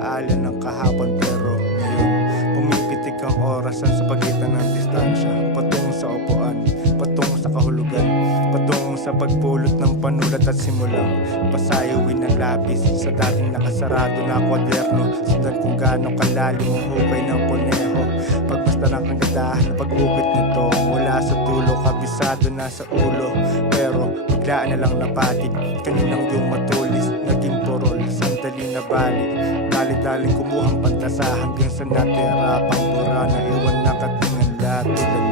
alaala ng kahapon Pero ngayon Pumipitik ang orasan sa pagitan ng distansya. Patungo sa upuan Patungo sa kahulugan Patungo sa pagpulot ng panulat at simulang Pasayawin ng lapis Sa dating nakasarado na kwaderno Sundan kung gaano kalalim ang hukay ng kuneho Pagmasta ng kagandahan ng pag-ukit nito Mula sa tulo, kabisado na sa ulo. Pero biglaan na lang napatig Kaninang yung matulis, naging purol Sandali na balik Dali-daling kumuhang pantasa Hanggang sa natira. Pang bura Na iwan nakatingala tulala Tulala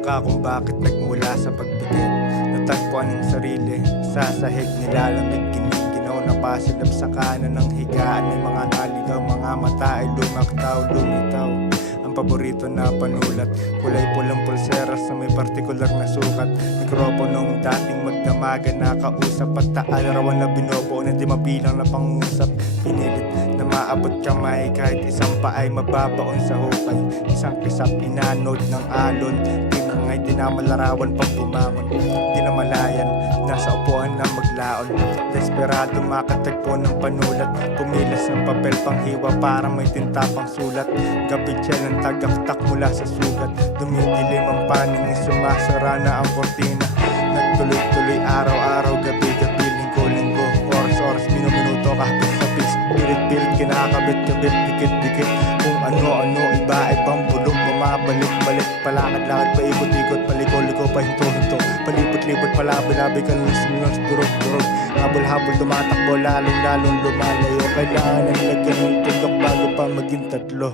Tataka kung bakit nagmula sa pagpikit Natagpuan ng sarili Sa sahig nilalamig Kiniginaw na pasilap sa kanan ng higaan. May mga naligaw Mga mata ay lumaktaw Lumitaw. Ang paborito na panulat Kulay pulang pulseras na may partikular na sukat. Mikroponong dating magdamagan Nakausap at taalarawan na binubuo Na di mabilang na pangusap. Pinilit maabot kamay. Kahit isang pa ay mababaon sa hukay. Isang kisap inanod ng alon. Tinangay tinamalarawan pag bumangon. Di na malayan Nasa upuan na maglaon. Desperado makatagpo ng panulat. Pumilas ng papel panghiwa Para may tinta pang sulat. Kapitya ng tagaktak mula sa sugat. Dumidilim ang paning Sumasara na ang kortina. Nagtuloy-tuloy araw-araw Gabi-gabi, linggo-linggo Oras-oras, minuminuto kahapit-kapit Pilit-pilit, kinakabit-kabit Dikit-dikit. Kung ano-ano Iba ibang bulong Bumabalik-balik. Palakad-lakad, paikot-ikot Paliko-liko, pahinto-hinto. Palipot-lipot, palabi-labi Kalunos-lunos, durog-durog. Habol-habol, tumatakbo Lalong-lalong lumalayo. Kailangan ang lagyan ng tundok Bago pa maging tatlo